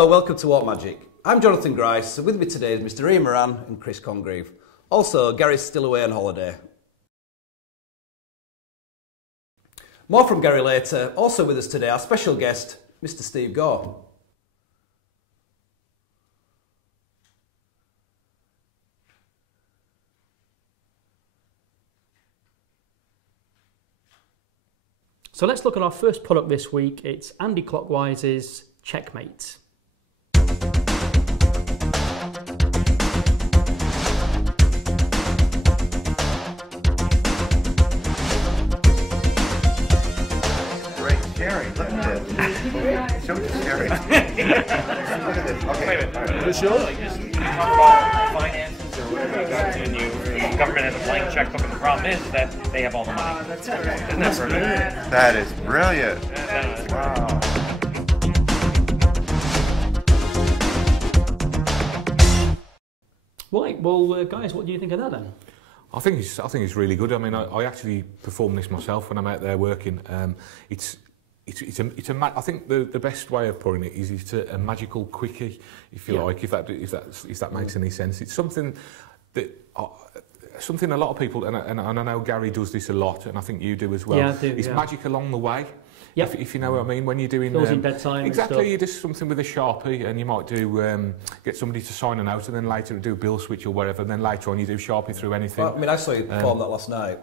Hello, welcome to Walk Magic. I'm Jonathan Grice, and with me today is Mr. Ian Moran and Chris Congreve. Also, Gary's still away on holiday. More from Gary later. Also with us today, our special guest, Mr. Steve Gore. So let's look at our first product this week. It's Andy Clockwise's Checkmate. Great, Sherry, look at this. Show it to Sherry. Look at this. Okay. Wait a minute. Is it sure? Like just talk about finances or whatever you got, and the government has a blank checkbook, and the problem is that they have all the money. That's great. Isn't that brilliant? That is brilliant. Wow. Right, well, guys, what do you think of that then? I think it's really good. I mean, I actually perform this myself when I'm out there working. I think the best way of putting it is it's a magical quickie, if you like, if that makes any sense. It's something that something a lot of people, and I know Gary does this a lot, and I think you do as well. Yeah, I do. It's magic along the way. Yep. If you know what I mean, when you're doing closing bedtime exactly, you do something with a Sharpie, and you might do get somebody to sign a note, and then later do a bill switch or whatever, and then later on you do Sharpie through anything. Well, I mean, I saw you perform that last night.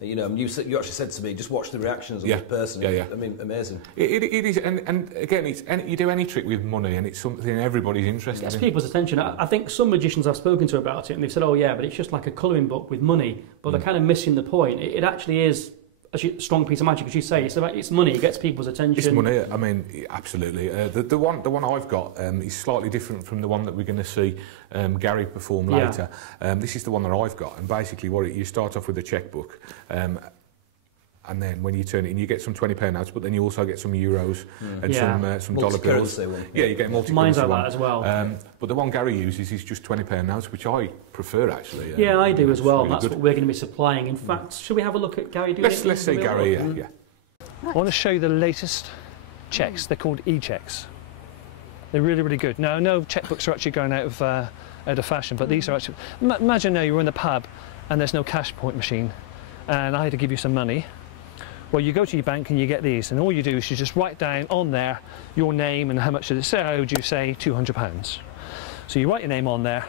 You know, you actually said to me, just watch the reactions of this person. Yeah. I mean, amazing. It is, and again, you do any trick with money, and it's something everybody's interested in. It gets people's attention. I think some magicians I've spoken to about it, and they've said, oh yeah, but it's just like a colouring book with money, but they're kind of missing the point. It actually is a strong piece of magic, as you say. It's money. It gets people's attention. It's money. I mean, absolutely. The one I've got is slightly different from the one that we're going to see Gary perform later. This is the one that I've got, and basically, you start off with a checkbook. And then when you turn it in, you get some £20 notes, but then you also get some euros and some dollar bills. Yeah, you get multi-currency. Mine's like that as well. But the one Gary uses is just £20 notes, which I prefer actually. Yeah, I do as well. Really That's good. what we're going to be supplying. In fact, should we have a look at Gary doing it? Let's see Gary. Yeah. I want to show you the latest checks. They're called e-checks. They're really, really good. Now, I know checkbooks are actually going out of fashion, but these are actually... Imagine now you're in the pub and there's no cash point machine, and I had to give you some money. Well, you go to your bank and you get these, and all you do is you just write down on there your name and how much did it say. I owed you, say, £200. So you write your name on there,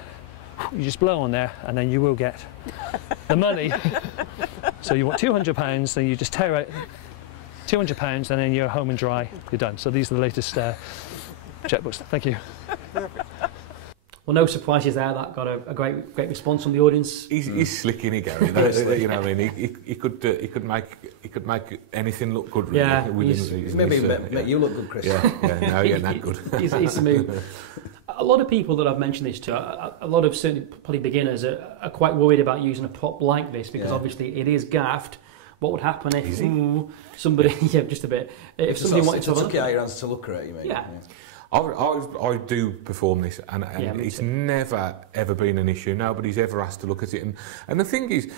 you just blow on there, and then you will get the money. So you want £200, then you just tear out £200, and then you're home and dry, you're done. So these are the latest checkbooks. Thank you. Well, no surprises there. That got a great response from the audience. He's slick, isn't he, Gary? You know, I mean, he could make anything look good. Really, yeah, maybe make you look good, Chris. Yeah, not good. He's smooth. A lot of people that I've mentioned this to, a lot of certainly probably beginners are quite worried about using a prop like this because obviously it is gaffed. What would happen if somebody, just a bit, if somebody wanted to took it out of your hands to look at it, you mean? Yeah. I do perform this, and it's never ever been an issue. Nobody's ever asked to look at it, and the thing is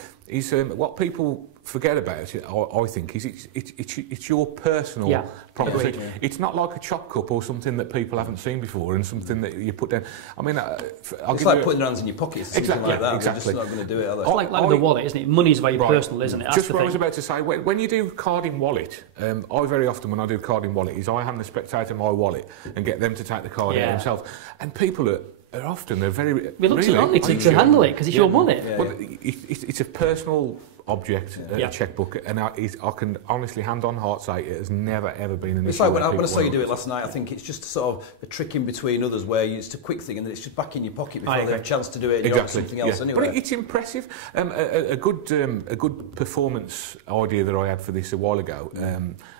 what people forget about it, I think, is it's your personal property. Yeah. It's not like a chop cup or something that people haven't seen before, and something that you put down. I mean, it's like putting your hands in your pockets, or something like that. Exactly. You're just not going to do it. It's like the wallet, isn't it? Money's very personal, isn't it? That's just what I was about to say. When you do card in wallet, I very often, when I do card in wallet, is I hand the spectator my wallet and get them to take the card out themselves. And people are often, they're very reluctant to handle it because it's your money. But it's a personal object, a checkbook, and I can honestly, hand on heart, say it has never ever been an issue. It's like when I saw you do it last night. I think it's just sort of a trick in between others where it's a quick thing and then it's just back in your pocket before they have a chance to do it. And you're something else anyway. But it's impressive. A good performance idea that I had for this a while ago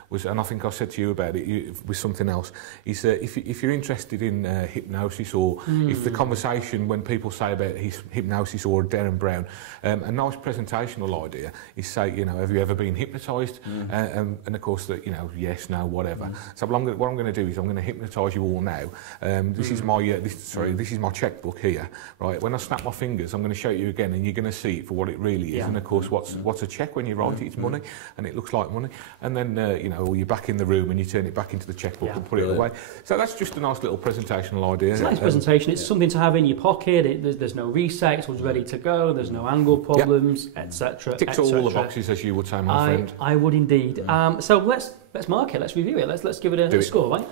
was, and I think I said to you about it with something else, is if you're interested in hypnosis, or if the conversation when people say about hypnosis or Darren Brown, a nice presentational idea is say, have you ever been hypnotised? And of course, that yes, no, whatever. So what I'm going to do is I'm going to hypnotise you all now. This is my this is my checkbook here, right? When I snap my fingers, I'm going to show you again, and you're going to see it for what it really is. And of course, what's a check when you write it? It's money, and it looks like money. And then or you're back in the room and you turn it back into the checkbook and put it away. So that's just a nice little presentational idea. It's a nice presentation. It's something to have in your pocket. There's no reset. It's ready to go. There's no angle problems, etc. Ticks all the boxes, as you would say, my friend. I would indeed. So let's mark it. Let's review it. Let's give it a score, right?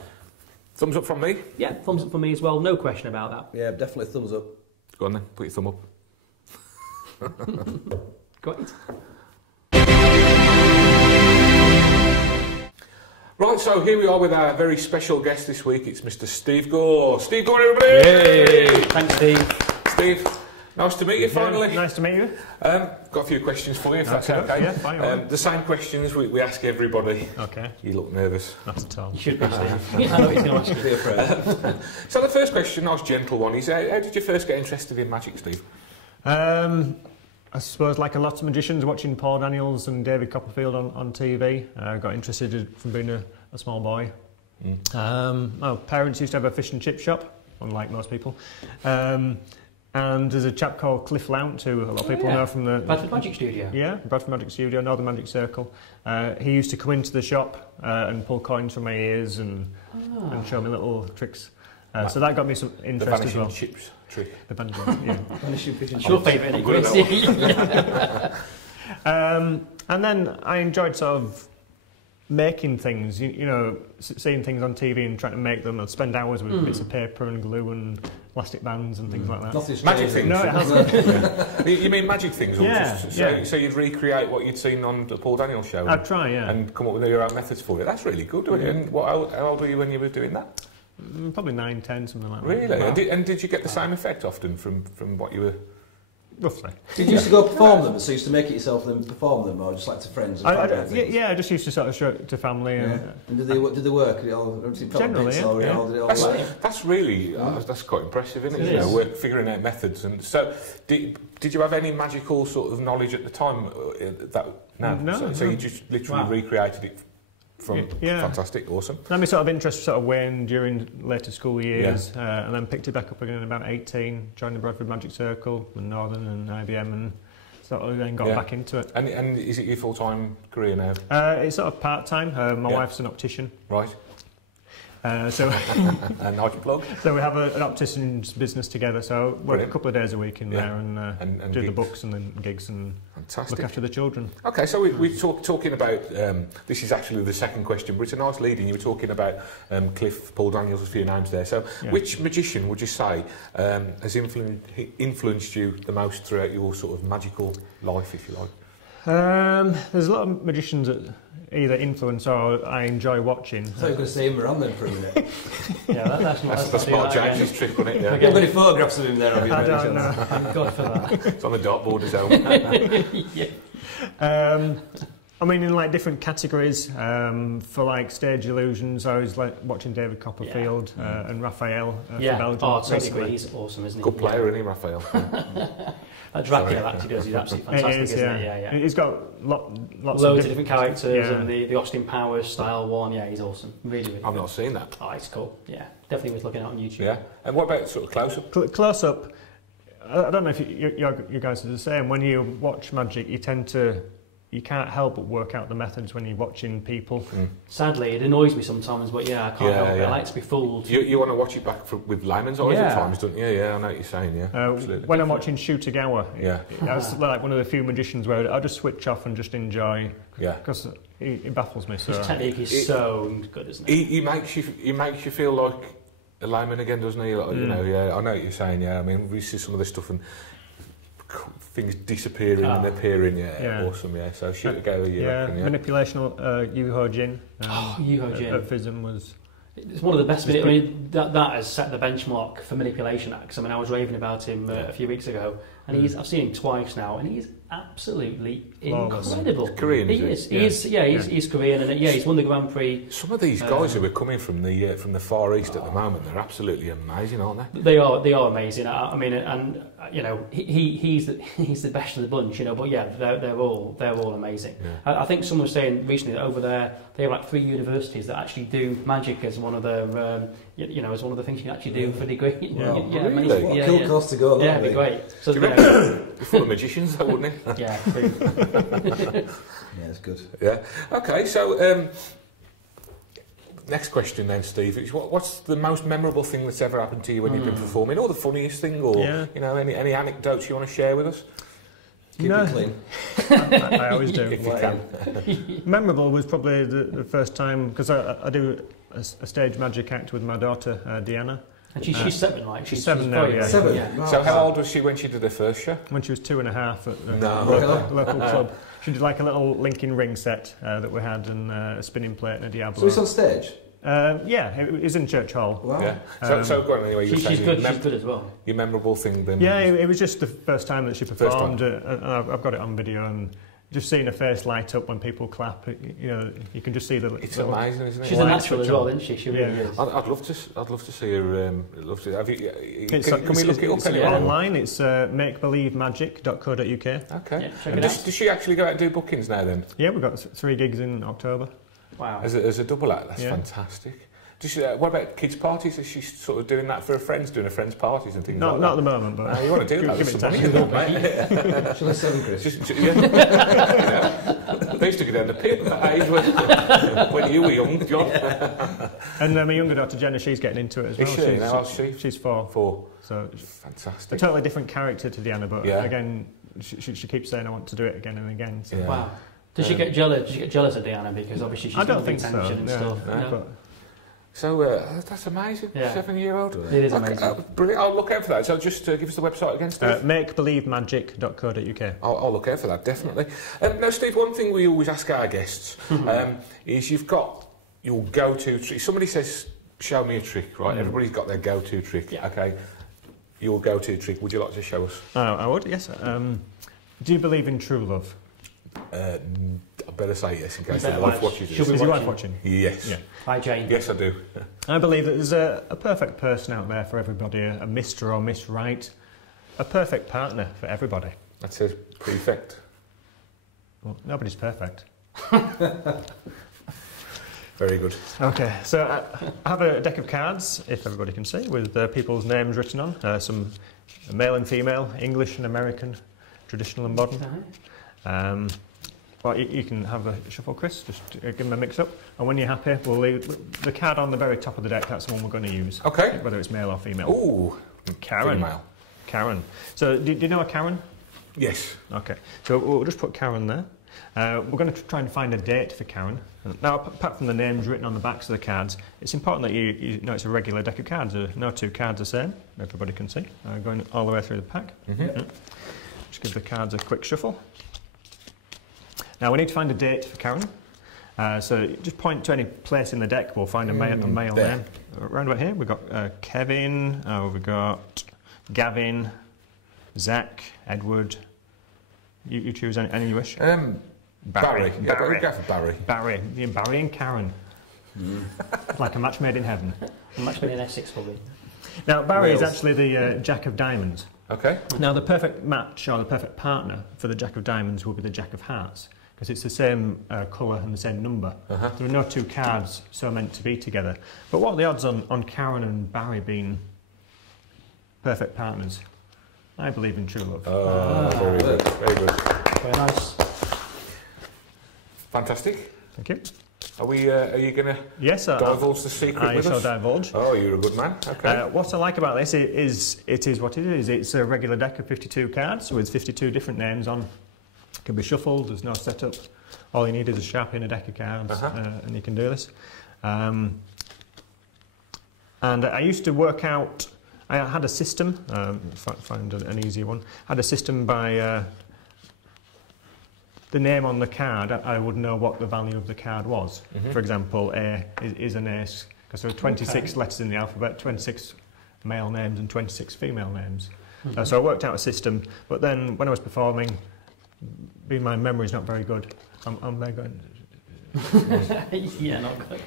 Thumbs up from me? Yeah, thumbs up for me as well. No question about that. Yeah, definitely thumbs up. Go on then, put your thumb up. Great. Right, so here we are with our very special guest this week. It's Mr. Steve Gore. Steve Gore, everybody! Hey. Thanks, Steve. Steve, nice to meet you finally. Nice to meet you. Got a few questions for you, if that's okay. Yeah, fine. The same questions we ask everybody. Okay. You look nervous. Not at all. You should be, Steve. I know he's going to ask you. So the first question, nice gentle one, is how did you first get interested in magic, Steve? I suppose, like a lot of magicians, watching Paul Daniels and David Copperfield on TV, I got interested from being a small boy. My parents used to have a fish and chip shop, unlike most people. And there's a chap called Cliff Lount, who a lot of people know from the Bradford Magic Studio. Yeah, Bradford Magic Studio, Northern Magic Circle. He used to come into the shop and pull coins from my ears and show me little tricks. So that got me some interest as well. The vanishing chips trick. The vanishing, yeah. Vanishing fish. It's your favourite, isn't it? And then I enjoyed sort of making things, you know, seeing things on TV and trying to make them. I'd spend hours with bits of paper and glue and elastic bands and things like that. Magic things? No, it hasn't. You mean magic things? Or Yeah, just, so you'd recreate what you'd seen on the Paul Daniels show? I'd try, yeah. And come up with your own methods for it. That's really good, isn't it? And how old were you when you were doing that? Probably 9, 10, something like that. Really? And did you get the same effect often from what you were... Roughly. Did you used to go perform them? So you used to make it yourself and then perform them, or just like to friends? And I just used to sort of show it to family. Yeah. And did they work? Did it all, generally, yeah. That's really that's quite impressive, isn't it? You know, figuring out methods. And so, did you have any magical sort of knowledge at the time? No. So you just literally recreated it. Fantastic, awesome. Then my sort of interest sort of waned during later school years, and then picked it back up again at about 18, joined the Bradford Magic Circle and Northern and IBM, and sort of then got back into it. And is it your full-time career now? It's sort of part-time. My wife's an optician. Right. So and how'd you plug? So we have an optician's business together, so work a couple of days a week in there and do the books and then gigs and look after the children. Okay, so we're talking about, this is actually the second question, but it's a nice lead-in. You were talking about Cliff, Paul Daniels, a few names there. So which magician would you say has influenced you the most throughout your sort of magical life, if you like? There's a lot of magicians that either influence or I enjoy watching. I thought you were going to say Imran then for a minute. That's the smart James's trick, wasn't it? Yeah. Have you got any photographs of him there? Have you? I don't know. Thank God for that. It's on the dartboard as well. I mean, in like different categories, for like stage illusions, I was like watching David Copperfield and Raphael for Belgium. Oh, totally. He's awesome, isn't he? Good player, isn't he, Raphael? That Dracula actually does. He's absolutely fantastic, isn't he? Yeah. He's got lots of different characters, and the Austin Powers style one. Yeah, he's awesome. Really, really. I've not seen that. Oh, it's cool. Yeah, definitely worth looking at on YouTube. Yeah. And what about sort of close-up? Close-up. I don't know if you guys are the same. When you watch magic, you can't help but work out the methods when you're watching people. Sadly, it annoys me sometimes, but I can't help it. I like to be fooled. You want to watch it back with layman's eyes at times, don't you? Yeah, I know what you're saying, absolutely. When I'm watching Shooter Gower, that's like one of the few magicians where I'll just switch off and just enjoy, because it baffles me. So. His technique is so good, isn't it? He makes you feel like a layman again, doesn't he? Like, you know, I know what you're saying, I mean, we see some of this stuff and things disappearing and appearing, awesome, so Shooter Gower, manipulation of Yu-Ho Jin. Yu-Ho Jin. At FISM was... It's one of the best. I mean, that has set the benchmark for manipulation acts. I mean, I was raving about him a few weeks ago, and I've seen him twice now, and he's absolutely incredible. He's Korean, he's Korean, and he's won the Grand Prix. Some of these guys who are coming from the Far East at the moment, they're absolutely amazing, aren't they? They are amazing. I mean, and you know, he's the best of the bunch, you know. But they're all amazing. Yeah. I think someone was saying recently that over there they have like 3 universities that actually do magic as one of their as one of the things you can actually do for a degree. Really? What a cool course to go. Yeah, it'd be great. So, you're full of magicians, though, wouldn't it? Yeah. Yeah, it's good. Yeah. Okay, so Next question then, Steve. What's the most memorable thing that's ever happened to you when you've been performing, or the funniest thing, or you know, any anecdotes you want to share with us? Keep it clean. I always do. If you can. Memorable was probably the first time, because I do a stage magic act with my daughter, Deanna. And she's 7, right? She's 7 now, yeah. 7? Yeah. So how old was she when she did her first show? When she was 2.5 at the No. local club. She did like a little linking ring set that we had, and a spinning plate and a Diablo. So it's on stage? Yeah, it was in Church Hall. Wow. Yeah. So go on anyway. You were She's saying good as well. Your memorable thing then? Yeah, it was just the first time that she performed, and I've got it on video, and just seeing her face light up when people clap, you know, you can just see the. It's amazing, isn't it? She's a natural as well, isn't she? She really is. I'd love to see her. Have you? Can we It's look it up anyway? online. It's makebelievemagic.co.uk. Okay. Yeah, check And it out. does she actually go out and do bookings now then? Yeah, we've got 3 gigs in October. Wow. As a double act, that's Yeah. fantastic. What about kids' parties? Is she sort of doing that for her friends, doing her friends' parties and things Not like that? at the moment, but You want to do that? give There's it some time. money in that, mate. Shall I send Chris? They used to go down the pit at that age when you were young, John. And my younger daughter Jenna, she's getting into it as well. Is she? Now, how's she? She's 4. 4. So a Fantastic. totally different character to Deanna, but Yeah. again, she keeps saying I want to do it again and again. So. Yeah. Wow. Does she get jealous? Does she get jealous of Diana because obviously she's I don't got think so. attention and Yeah. stuff? No. No? But So that's amazing. Yeah. 7-year-old. It is amazing. Brilliant. I'll look out for that. So just give us the website again, Steve. makebelievemagic.co.uk. I'll look out for that, definitely. Now, Steve, one thing we always ask our guests is you've got your go-to trick. Somebody says, show me a trick, right? Everybody's got their go-to trick. Yeah. Okay. Your go-to trick, would you like to show us? I would, yes. Do you believe in true love? I better say yes in case You the better wife watch. watches She'll this. be Is your wife watching. watching? Yes. Yeah. Hi, Jane. Yes, I do. I believe that there's a perfect person out there for everybody, a Mr. or Miss Right, a perfect partner for everybody. That says prefect. Well, nobody's perfect. Very good. Okay, so I have a deck of cards, if everybody can see, with people's names written on, some male and female, English and American, traditional and modern. Well, you can have a shuffle, Chris, just give them a mix-up, and when you're happy, we'll leave the card on the very top of the deck. That's the one we're going to use. Okay. Whether it's male or female. Ooh. Karen. Female. Karen. So, do you know a Karen? Yes. Okay, so we'll just put Karen there. We're going to try and find a date for Karen. Now, apart from the names written on the backs of the cards, it's important that you know it's a regular deck of cards. No 2 cards are the same. Everybody can see. Going all the way through the pack. Just give the cards a quick shuffle. Now, we need to find a date for Karen. So just point to any place in the deck. We'll find a male there. name. Around about here, we've got Kevin. We've got Gavin, Zach, Edward. You choose any you wish. Barry. Yeah, Barry. go for Barry. Barry. Yeah, Barry and Karen. Like a match made in heaven. A match made in Essex, probably. Now, Barry is Wales. actually the Jack of Diamonds. Okay. Now, the perfect match or the perfect partner for the Jack of Diamonds will be the Jack of Hearts, because it's the same colour and the same number. There are no 2 cards so meant to be together. But what are the odds on Karen and Barry being perfect partners? I believe in true love. Very good. Very good. Very nice. What Thank you. Are you going to Yes, divulge the secret I with shall us? divulge. Oh, you're a good man. Okay. What I like about this is it is what it is. It's a regular deck of 52 cards with 52 different names on. It can be shuffled, there's no setup. All you need is a Sharpie and a deck of cards, and you can do this. And I used to work out, I had a system, find an easy one, I had a system by the name on the card. I would know what the value of the card was. For example, A is an ace, because there are 26 letters in the alphabet, 26 male names and 26 female names. So I worked out a system, but then when I was performing, being my memory's not very good, I'm there going... Yeah, not good.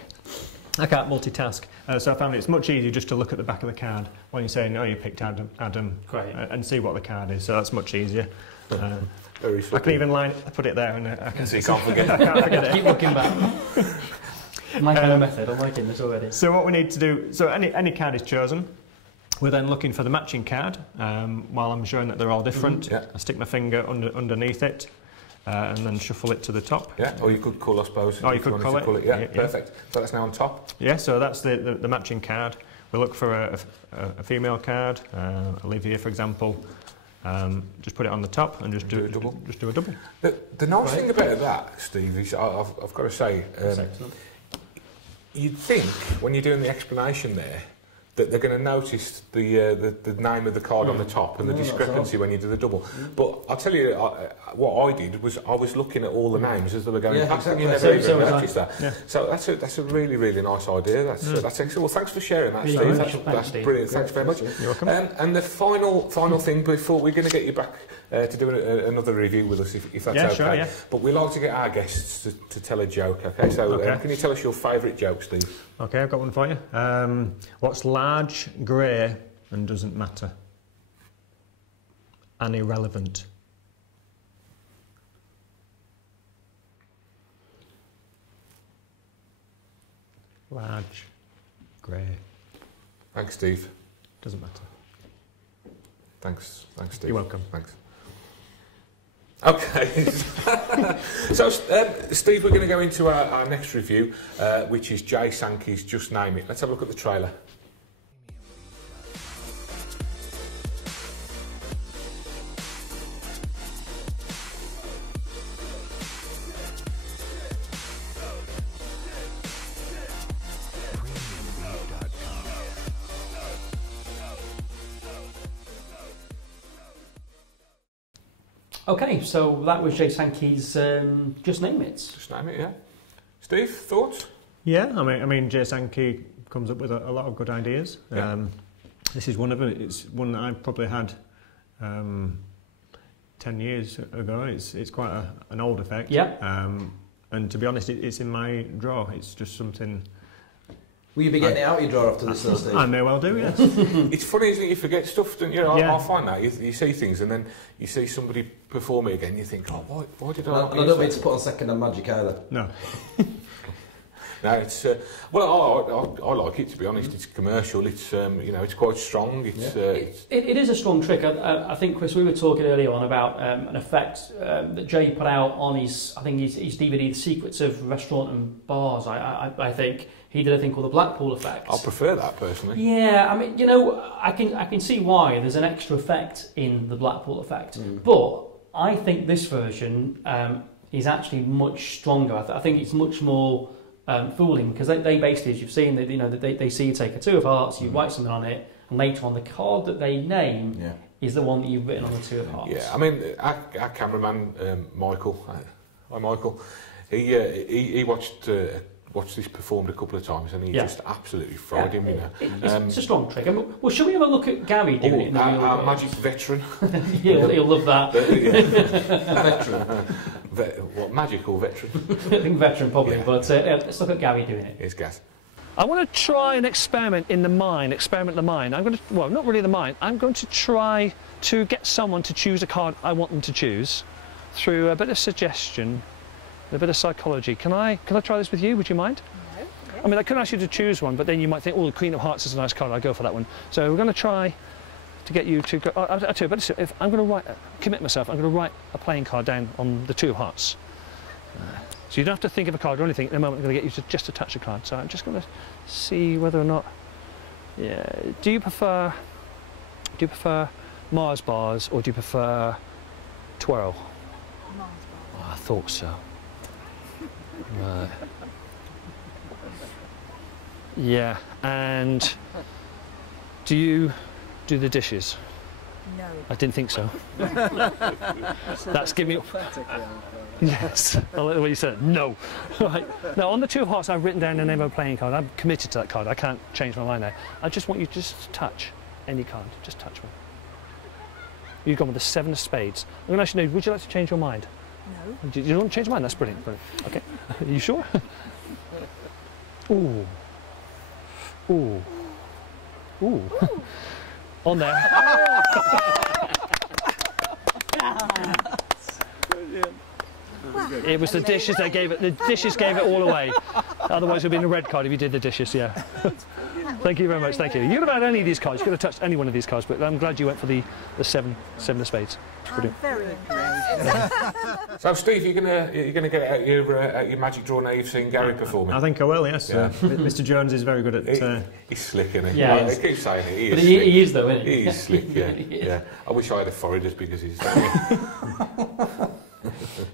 I can't multitask, so I found it's much easier just to look at the back of the card when you're saying, oh, you picked Adam, and see what the card is, so that's much easier. Very I can even put it there and I can So you can't forget. I can't forget it. Keep looking back. My kind of method. I'm liking this already. So what we need to do, so any card is chosen. We're then looking for the matching card while I'm showing that they're all different. Yeah. I stick my finger underneath it. and then shuffle it to the top. Yeah, or you could cull, I suppose. Oh, you could cull it. Yeah, perfect. So that's now on top. Yeah, so that's the matching card. We look for a female card, Olivia, for example. Just put it on the top and just do a double. Just do a double. The nice thing about that, Steve, is I've got to say, you'd think when you're doing the explanation there that they're going to notice the name of the card on the top and the discrepancy when you do the double. But I'll tell you, what I did was I was looking at all the names as they were going past, and you never even noticed that. Yeah. So that's a really, really nice idea. That's excellent. Well, thanks for sharing that, Steve. That's brilliant. Thanks very much. You're welcome. And the final thing before we're going to get you back to do another review with us, if that's okay. Sure, yeah. But we like to get our guests to tell a joke. Okay, so can you tell us your favourite joke, Steve? Okay, I've got one for you. What's large, grey, and doesn't matter? And irrelevant. Large, grey. Thanks, Steve. Doesn't matter. Thanks, Steve. You're welcome. Thanks. Okay, so Steve, we're going to go into our next review, which is Jay Sankey's Just Name It. Let's have a look at the trailer. Okay, so that was Jay Sankey's Just Name It. Just Name It, yeah. Steve, thoughts? Yeah, I mean, Jay Sankey comes up with a lot of good ideas. Yeah. This is one of them. It's one that I probably had 10 years ago. It's quite an old effect. Yeah. And to be honest, it's in my drawer. It's just something. Will you be getting it out of your drawer after this, Steve? I may well do, yes. It's funny, isn't it? You forget stuff, don't you? Yeah. I find that. You see things and then you see somebody perform it again, you think, oh, why did I not And I don't mean to put on second-hand magic either. No. No, it's... well, I like it, to be honest. It's commercial. It's, it's quite strong. It is a strong trick. I think, Chris, we were talking earlier on about an effect that Jay put out on his DVD, The Secrets of Restaurant and Bars, I think. He did a thing called the Blackpool effect. I prefer that, personally. Yeah, I mean, I can see why there's an extra effect in the Blackpool effect. But I think this version is actually much stronger. I think it's much more fooling, because they basically, as you've seen, they see you take a two of hearts, you write something on it, and later on the card that they name is the one that you've written on the two of hearts. Yeah, I mean, our cameraman, Michael, hi Michael, he watched this performed a couple of times, and he just absolutely fried him, It's a strong trick. Well, shall we have a look at Gary doing it in the real our world? magic veteran. He'll love that. Veteran. What, magic or veteran? I think veteran probably, but let's look at Gary doing it. Here's Gaz. I want to try an experiment in the mind. I'm going to, well, not really the mind. I'm going to try to get someone to choose a card I want them to choose through a bit of suggestion, a bit of psychology. Can I try this with you? Would you mind? No. Yeah. I mean, I could ask you to choose one, but then you might think, oh, the Queen of Hearts is a nice card. I'll go for that one. So we're going to try to get you to go. I'll tell you, but if I'm going to commit myself, I'm going to write a playing card down on the two of hearts. So you don't have to think of a card or anything. In a moment, I'm going to get you to just to touch a card. So I'm just going to see whether or not. Yeah. Do you prefer Mars bars or do you prefer twirl? Mars bars. Oh, I thought so. Right. Yeah. And do you do the dishes? No. I didn't think so. That's giving me. Yes, I like the way you said it. No. Right. Now, on the two of hearts, I've written down the name of a playing card. I'm committed to that card. I can't change my mind now. I just want you to just touch any card. Just touch one. You've gone with the seven of spades. I'm going to ask you, would you like to change your mind? No. You don't want to change your mind? That's brilliant. Okay. Are you sure? Ooh. Ooh. Ooh. On there. It was the dishes that gave it. The dishes gave it all away. Otherwise, it would have been a red card if you did the dishes. Yeah. Thank you very much. Thank you. You could have had any of these cards. You could have touched any one of these cards, but I'm glad you went for the seven of spades. I'm very impressed. So, Steve, you're gonna get out your magic drawer now. You've seen Gary performing. I think I will. Yes. Yeah. Mr. Jones is very good at. He's slick, isn't he? Yeah, I keep saying it. He is But slick. he is though, isn't he? He is slick. Yeah. He is. Yeah. I wish I had a forehead as big as his.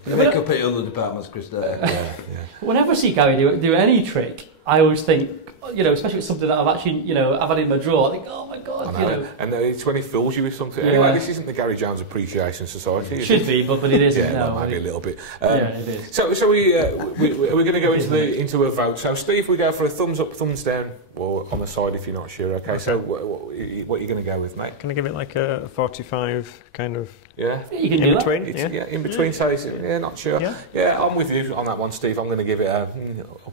They make up in other departments, Chris. Yeah. Whenever I see Gary do any trick, I always think, especially with something that I've actually, I've had in my drawer, I think, oh my God, I know. And it's when he fools you with something. Yeah. Anyway, this isn't the Gary Jones Appreciation Society. It should be, but it isn't. Yeah, no, maybe a little bit. Yeah, it is. So we're going to go into a vote. So, Steve, we go for a thumbs up, thumbs down, or on the side if you're not sure. Okay. So what are you going to go with, mate? Can I give it like a 45 kind of? Yeah. You can do In that. between. In between. So not sure. Yeah. I'm with you on that one, Steve. I'm going to give it up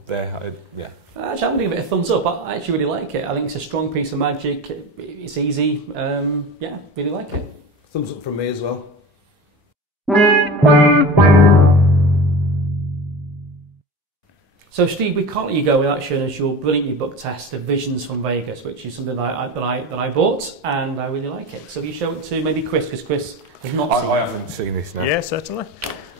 there. Yeah. Actually, I'm going to give it a thumbs up. I actually really like it. I think it's a strong piece of magic. It's easy. Really like it. Thumbs up from me as well. So, Steve, we can't let you go without showing us your brilliant new book test of Visions from Vegas, which is something that I bought, and I really like it. So, if you show it to maybe Chris, because Chris has not seen it. I haven't seen this now. Yeah, certainly.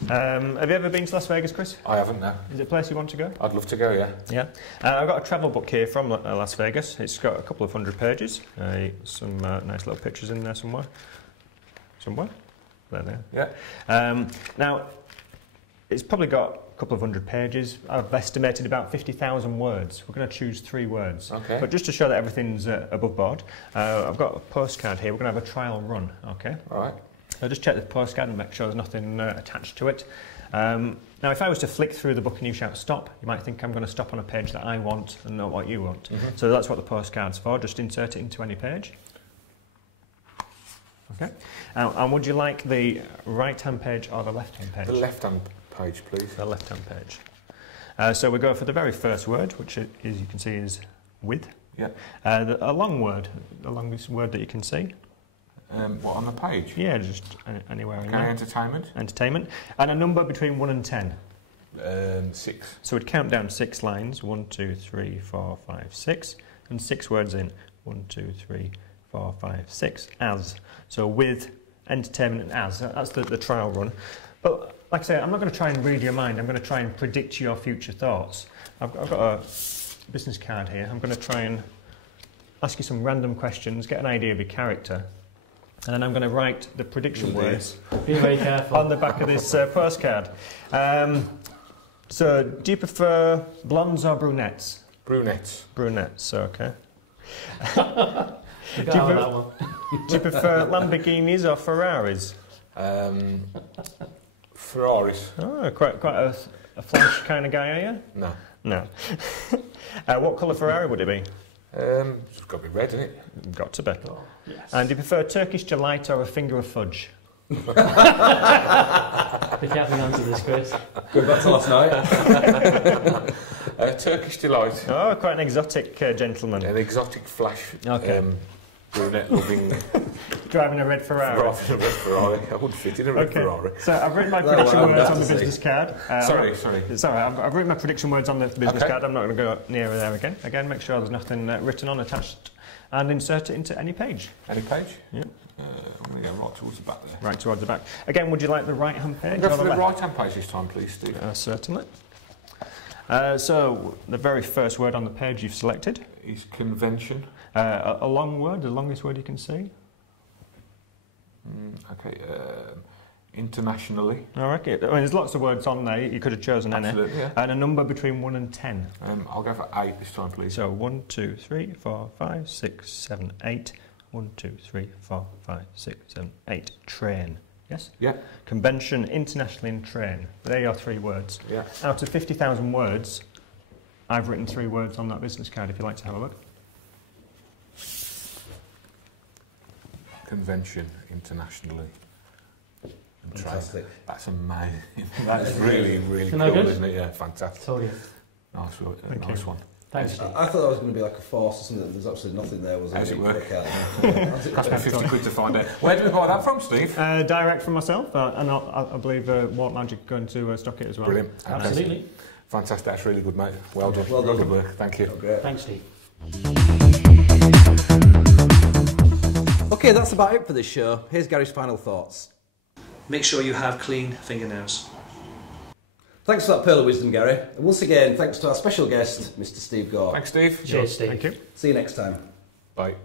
Have you ever been to Las Vegas, Chris? I haven't now. Is it a place you want to go? I'd love to go, yeah. Yeah. I've got a travel book here from Las Vegas. It's got a couple of 100 pages. Some nice little pictures in there somewhere. There. Yeah. Now, it's probably got a couple of 100 pages. I've estimated about 50,000 words. We're going to choose 3 words. Okay. But just to show that everything's above board, I've got a postcard here. We're going to have a trial run, okay? All right. I'll just check the postcard and make sure there's nothing attached to it. Now, if I was to flick through the book and you shout stop, you might think I'm going to stop on a page that I want and not what you want. Mm-hmm. So that's what the postcard's for. Just insert it into any page. Okay. And would you like the right-hand page or the left-hand page? The left-hand page, please. The left-hand page. So we go for the very first word, which, as you can see, is with. Yeah. A long word, the longest word that you can see. What, on the page? Yeah, just anywhere in Okay, there. entertainment. Entertainment. And a number between 1 and 10. 6. So we'd count down 6 lines. 1, 2, 3, 4, 5, 6. And 6 words in. 1, 2, 3, 4, 5, 6. As. So with, entertainment and as. That's the trial run. But like I say, I'm not going to try and read your mind. I'm going to try and predict your future thoughts. I've got a business card here. I'm going to try and ask you some random questions, get an idea of your character. And then I'm going to write the prediction words Be very careful. on the back of this postcard. So, do you prefer blondes or brunettes? Brunettes. Brunettes, okay. You can't have that one. Do you prefer Lamborghinis or Ferraris? Ferraris. Oh, quite a flash kind of guy, are you? No. No. What colour Ferrari would it be? It's got to be red, isn't it? Got to be. Oh, yes. And do you prefer Turkish delight or a finger of fudge? Be careful to answer this, Chris. Going back to last night. Turkish delight. Oh, quite an exotic gentleman. An exotic flash. Okay. Brunette loving. Driving a red Ferrari. Driving a red Ferrari. I would fit in a red Ferrari. So I've written my Well, prediction I would words have on the to business card. Sorry. I've written my prediction words on the business Okay. card. I'm not going to go near there again. Again, make sure there's nothing written on, attached, and insert it into any page. Any page? Yeah. I'm going to go right towards the back there. Right towards the back. Again, would you like the right-hand page Go or for the the left? right-hand page this time, please, Steve. Certainly. So, the very first word on the page you've selected. Is convention. A long word, the longest word you can see. Okay. Internationally. All right. I mean, there's lots of words on there. You could have chosen any. Absolutely, yeah. And a number between 1 and 10. I'll go for 8 this time, please. So 1, 2, 3, 4, 5, 6, 7, 8. 1, 2, 3, 4, 5, 6, 7, 8. Train. Yes? Yeah. Convention, internationally, and train. There are your 3 words. Yeah. Out of 50,000 words, I've written 3 words on that business card if you'd like to have a look. Convention, internationally. And train. Fantastic. That's amazing. That's really, really Isn't that cool, good? isn't it? Yeah, fantastic. Told you. Nice you. one. Thanks, Steve. I thought that was going to be like a farce or something. There's absolutely nothing there, was there? How's it work? How's it Cost me work? 50 quid to find out. Where did we buy that from, Steve? Direct from myself, and I believe Walt Magic are going to stock it as well. Brilliant. Absolutely. Fantastic. That's really good, mate. Well done. Well done. Good work. Thank you. Oh, great. Thanks, Steve. Okay, that's about it for this show. Here's Gary's final thoughts. make sure you have clean fingernails. Thanks for that pearl of wisdom, Gary. And once again, thanks to our special guest, Mr. Steve Gore. Thanks, Steve. Cheers, Steve. Thank you. See you next time. Bye.